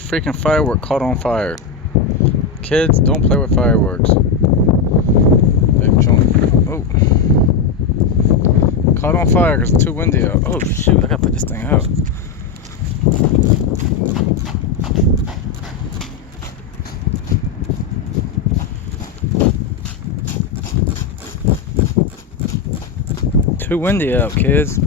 freaking firework caught on fire. Kids, don't play with fireworks. Oh. Caught on fire because it's too windy out. Oh shoot, I gotta put this thing out. Too windy out, kids.